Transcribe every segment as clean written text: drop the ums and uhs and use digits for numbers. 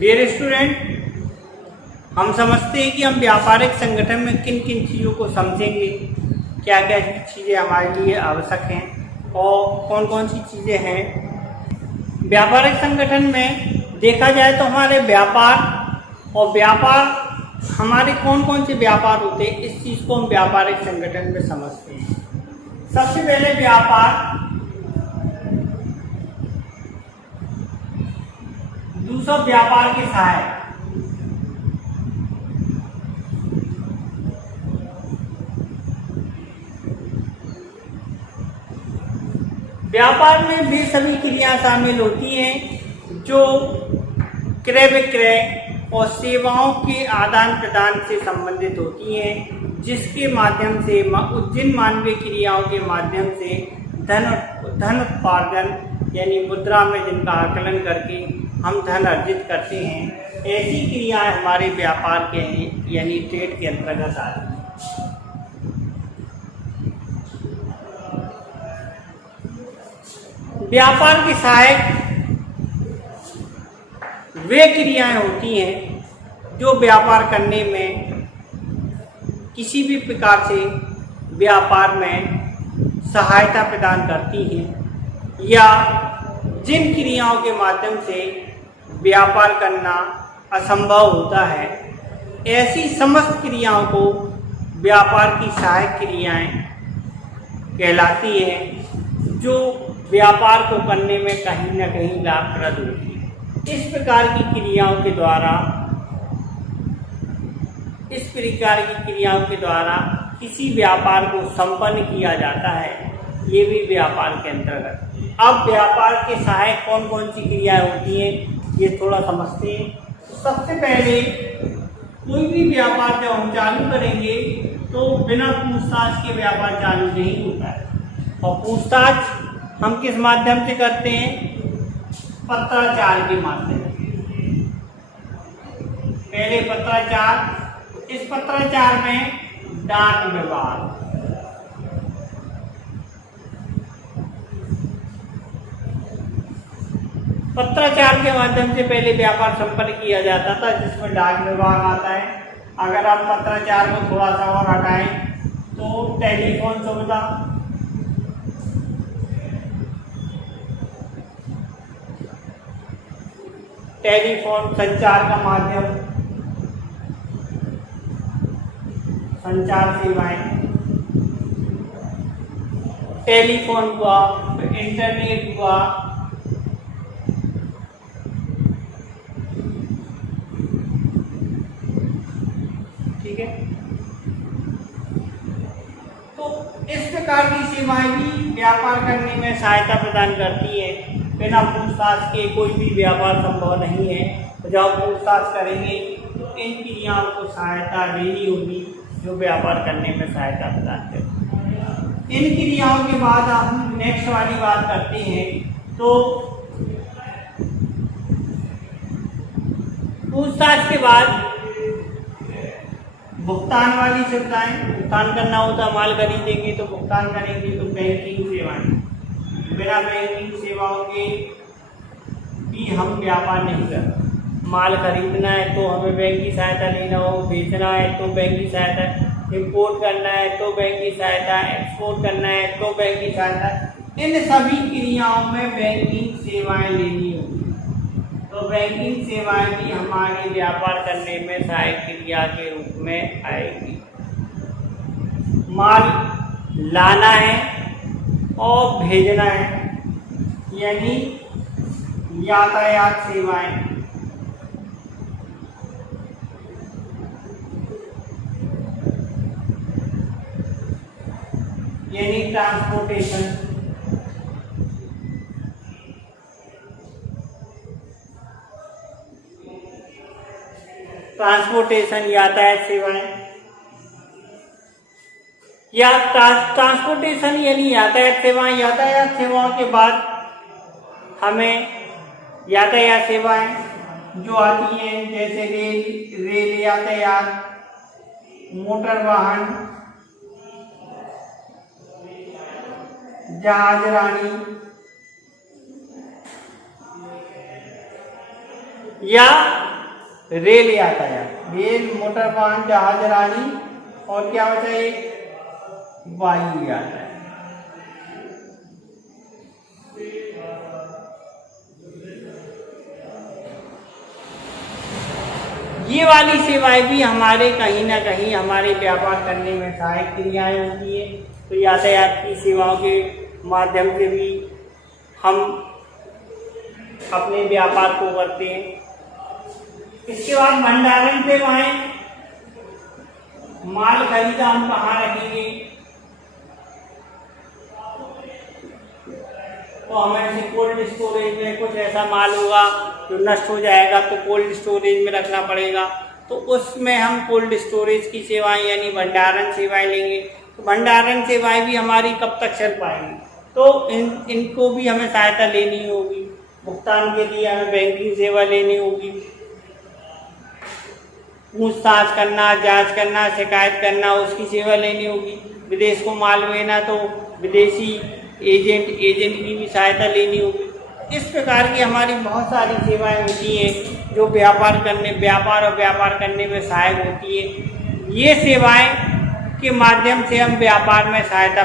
Dear student, हम समझते हैं कि हम व्यापारिक संगठन में किन किन चीज़ों को समझेंगे, क्या क्या चीज़ें हमारे लिए आवश्यक हैं और कौन कौन सी चीज़ें हैं। व्यापारिक संगठन में देखा जाए तो हमारे व्यापार और व्यापार हमारे कौन कौन से व्यापार होते हैं, इस चीज़ को हम व्यापारिक संगठन में समझते हैं। सबसे पहले व्यापार, दूसरा व्यापार के सहायक, व्यापार में वे सभी क्रियाएं शामिल होती हैं जो क्रय विक्रय और सेवाओं के आदान प्रदान से संबंधित होती हैं, जिसके माध्यम से जिन मानवीय क्रियाओं के माध्यम से धन उत्पादन यानी मुद्रा में जिनका आकलन करके हम धन अर्जित करते हैं, ऐसी क्रियाएं हमारे व्यापार के यानी ट्रेड के अंतर्गत आती हैं। व्यापार के सहायक वे क्रियाएं होती हैं जो व्यापार करने में किसी भी प्रकार से व्यापार में सहायता प्रदान करती हैं या जिन क्रियाओं के माध्यम से व्यापार करना असंभव होता है, ऐसी समस्त क्रियाओं को व्यापार की सहायक क्रियाएं कहलाती हैं, जो व्यापार को करने में कहीं न कहीं लाभप्रद होती है। इस प्रकार की क्रियाओं के द्वारा किसी व्यापार को संपन्न किया जाता है, ये भी व्यापार के अंतर्गत। अब व्यापार के सहायक कौन कौन सी क्रियाएं होती हैं, ये थोड़ा समझते हैं। सबसे पहले कोई भी व्यापार जब हम चालू करेंगे तो बिना पूछताछ के व्यापार चालू नहीं होता है, और पूछताछ हम किस माध्यम से करते हैं? पत्राचार के माध्यम से। पहले पत्राचार, इस पत्राचार में डाक व्यवहार, पत्राचार के माध्यम से पहले व्यापार संपन्न किया जाता था, जिसमें डाक व्यवहार आता है। अगर आप पत्राचार को थोड़ा सा और हटाएं तो टेलीफोन सुविधा, टेलीफोन संचार का माध्यम, संचार सेवाएं, टेलीफोन हुआ, इंटरनेट हुआ, ठीक है। तो इस प्रकार की सेवाएं भी व्यापार करने में सहायता प्रदान करती है। बिना पूछताछ के कोई भी व्यापार संभव नहीं है, तो जब पूछताछ करेंगे तो इन क्रियाओं को सहायता देनी होगी जो व्यापार करने में सहायता प्रदान करती है। इन क्रियाओं के बाद हम नेक्स्ट वाली बात करते हैं। तो पूछताछ के बाद भुगतान वाली सुविधाएं, भुगतान करना होता, माल खरीदेंगे तो भुगतान करेंगे, तो बैंकिंग सेवाएं। बिना बैंकिंग सेवाओं के भी हम व्यापार नहीं करते। माल खरीदना है तो हमें बैंक की सहायता लेना हो, बेचना है तो बैंक की सहायता, इंपोर्ट करना है तो बैंक की सहायता, एक्सपोर्ट करना है तो बैंक की सहायता। इन सभी क्रियाओं में बैंकिंग सेवाएं लेनी होगी, तो बैंकिंग सेवाएं भी हमारे व्यापार करने में सहायक क्रिया के रूप में आएगी। माल लाना है और भेजना है, यानी यातायात सेवाएं, यानी ट्रांसपोर्टेशन, यातायात सेवाएं, या ट्रांसपोर्टेशन यानी यातायात सेवाएं। यातायात सेवाओं के बाद हमें यातायात सेवाएं जो आती हैं, जैसे रेल यातायात, मोटर वाहन, जहाजरानी, या रेल यातायात, रेल, मोटर वाहन, जहाज रानी, और क्या बचा ये, वायु यातायात। ये वाली सेवाएं भी हमारे कहीं ना कहीं हमारे व्यापार करने में सहायक क्रियाएं होती है। तो यातायात की सेवाओं के माध्यम से भी हम अपने व्यापार को करते हैं। इसके बाद भंडारण सेवाएं, माल खरीदा हम कहाँ रखेंगे, तो हमें जैसे कोल्ड स्टोरेज में कुछ ऐसा माल होगा जो नष्ट हो जाएगा तो कोल्ड स्टोरेज में रखना पड़ेगा, तो उसमें हम कोल्ड स्टोरेज की सेवाएं यानी भंडारण सेवाएं लेंगे। तो भंडारण सेवाएं भी हमारी कब तक चल पाएंगी, तो इनको भी हमें सहायता लेनी होगी। भुगतान के लिए हमें बैंकिंग सेवा लेनी होगी, पूछताछ करना, जांच करना, शिकायत करना, उसकी सेवा लेनी होगी। विदेश को माल भेजना तो विदेशी एजेंट की भी सहायता लेनी होगी। इस प्रकार की हमारी बहुत सारी सेवाएं होती हैं जो व्यापार और व्यापार करने में सहायक होती है। ये सेवाएं के माध्यम से हम व्यापार में सहायता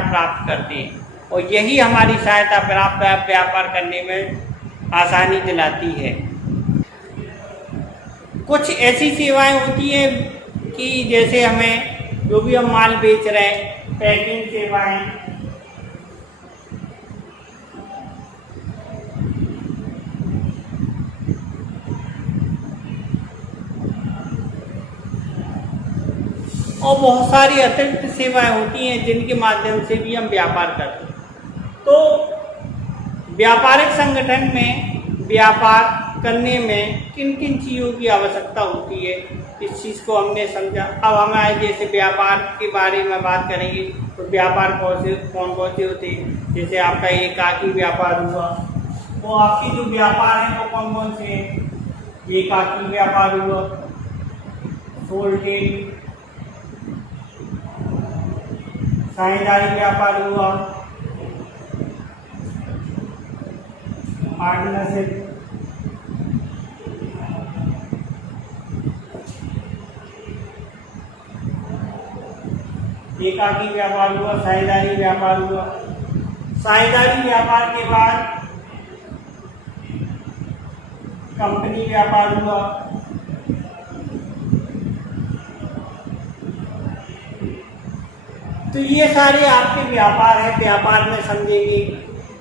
प्राप्त करते हैं, और यही हमारी सहायता प्राप्त व्यापार करने में आसानी दिलाती है। कुछ ऐसी सेवाएं होती हैं कि जैसे हमें जो भी हम माल बेच रहे हैं, पैकिंग सेवाएं, और बहुत सारी अतिरिक्त सेवाएं होती हैं जिनके माध्यम से भी हम व्यापार करते हैं। तो व्यापारिक संगठन में व्यापार करने में किन किन चीज़ों की आवश्यकता होती है, इस चीज़ को हमने समझा। अब हम आज जैसे व्यापार के बारे में बात करेंगे तो व्यापार कौन कौन से होते हैं। जैसे आपका एकाकी व्यापार हुआ, तो आपकी जो व्यापार है वो कौन कौन से हैं। एकाकी व्यापार हुआ, सोल ट्रेड, साझेदारी व्यापार हुआ, पार्टनरशिप, एकाकी व्यापार हुआ, साझेदारी व्यापार हुआ। साझेदारी व्यापार के बाद कंपनी व्यापार हुआ, तो ये सारे आपके व्यापार है। व्यापार में समझेंगे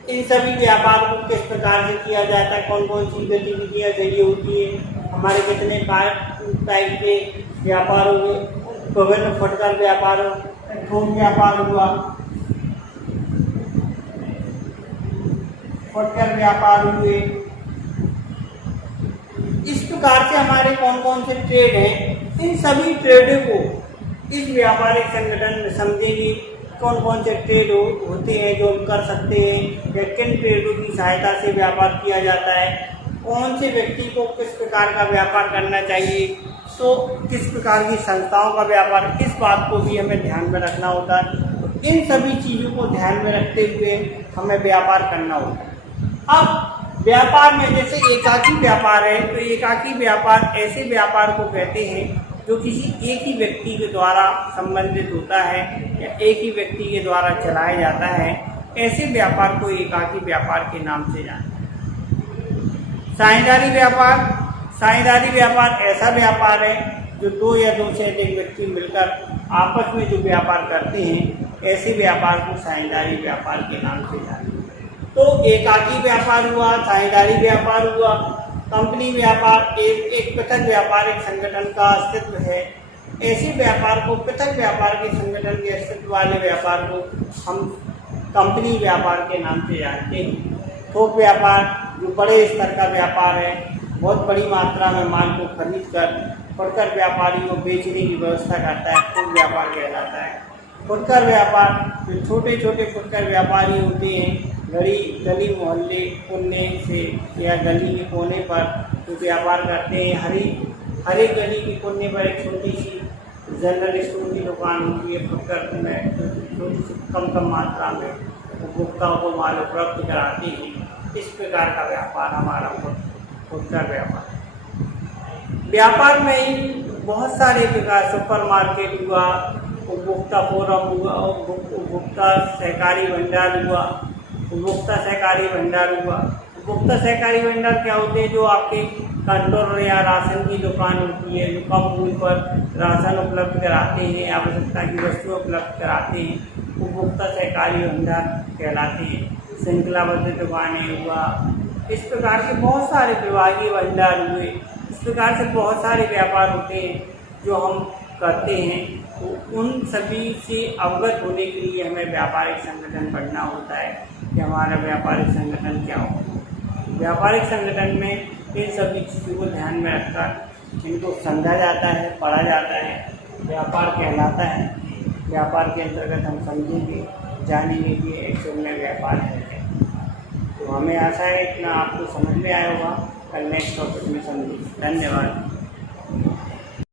इन सभी व्यापार को किस प्रकार से किया जाता है, कौन कौन सी गतिविधियाँ चाहिए होती है, हमारे कितने टाइप के व्यापार हुए, विभिन्न फुटकर व्यापार, थोक व्यापार हुआ, फुटकर व्यापार हुए। इस प्रकार से हमारे कौन कौन से ट्रेड हैं, इन सभी ट्रेडों को इस व्यापारिक संगठन में समझेंगे। कौन कौन से ट्रेड होते हैं जो हम कर सकते हैं, या किन ट्रेडों की सहायता से व्यापार किया जाता है, कौन से व्यक्ति को किस प्रकार का व्यापार करना चाहिए, तो किस प्रकार की संस्थाओं का व्यापार, इस बात को भी हमें ध्यान में रखना होता है। तो इन सभी चीज़ों को ध्यान में रखते हुए हमें व्यापार करना होता है। अब व्यापार में जैसे एकाकी व्यापार है, तो एकाकी व्यापार ऐसे व्यापार को कहते हैं जो किसी एक ही व्यक्ति के द्वारा संबंधित होता है या एक ही व्यक्ति के द्वारा चलाया जाता है। ऐसे व्यापार को एकाकी व्यापार के नाम से जानते हैं। साझेदारी व्यापार ऐसा व्यापार है जो दो या दो से अधिक व्यक्ति मिलकर आपस में जो व्यापार करते हैं, ऐसे व्यापार को साझेदारी व्यापार के नाम से जानते हैं। तो एकाकी व्यापार हुआ, साझेदारी व्यापार हुआ, कंपनी व्यापार एक पृथक व्यापारिक संगठन का अस्तित्व है। ऐसे व्यापार को, पृथक व्यापार के संगठन के अस्तित्व वाले व्यापार को हम कंपनी व्यापार के नाम से जानते हैं। थोक व्यापार जो बड़े स्तर का व्यापार है, बहुत बड़ी मात्रा में माल को खरीद कर फुटकर व्यापारी को बेचने की व्यवस्था करता है, थोक व्यापार कहलाता है। फुटकर व्यापार जो छोटे छोटे फुटकर व्यापारी होते हैं, गली मोहल्ले कोने से या गली के कोने पर जो व्यापार करते हैं। हर एक गली के कोने पर एक छोटी सी जनरल स्टोर की दुकान होती है, फुटकर में छोटी सी कम मात्रा में उपभोक्ताओं को माल उपलब्ध कराते हैं। इस प्रकार का व्यापार हमारा उत्तर व्यापार। व्यापार में ही बहुत सारे प्रकार, सुपर मार्केट हुआ, उपभोक्ता फोरम हुआ, उपभोक्ता सहकारी भंडार हुआ, उपभोक्ता सहकारी भंडार हुआ। उपभोक्ता सहकारी भंडार क्या होते हैं? जो आपके कंट्रोलर या राशन की दुकान होती है, जो कम मूल्य पर राशन उपलब्ध कराते हैं, आवश्यकता की वस्तुएं उपलब्ध कराते हैं, उपभोक्ता सहकारी भंडार कहलाते हैं। श्रृंखलाबद्ध दुकानें हुआ, इस प्रकार के बहुत सारे विभागीय भंडार हुए। इस प्रकार से बहुत सारे व्यापार होते हैं जो हम करते हैं। तो उन सभी से अवगत होने के लिए हमें व्यापारिक संगठन पढ़ना होता है कि हमारा व्यापारिक संगठन क्या हो। व्यापारिक संगठन में इन सभी चीज़ों को ध्यान में रखकर इनको समझा जाता है, पढ़ा जाता है, व्यापार कहलाता है। व्यापार के अंतर्गत हम समझेंगे, जानेंगे कि एक्चुअल में व्यापार है। तो हमें आशा है इतना आपको समझ में आया होगा। कल नेक्स्ट टॉपिक में समझेंगे। धन्यवाद।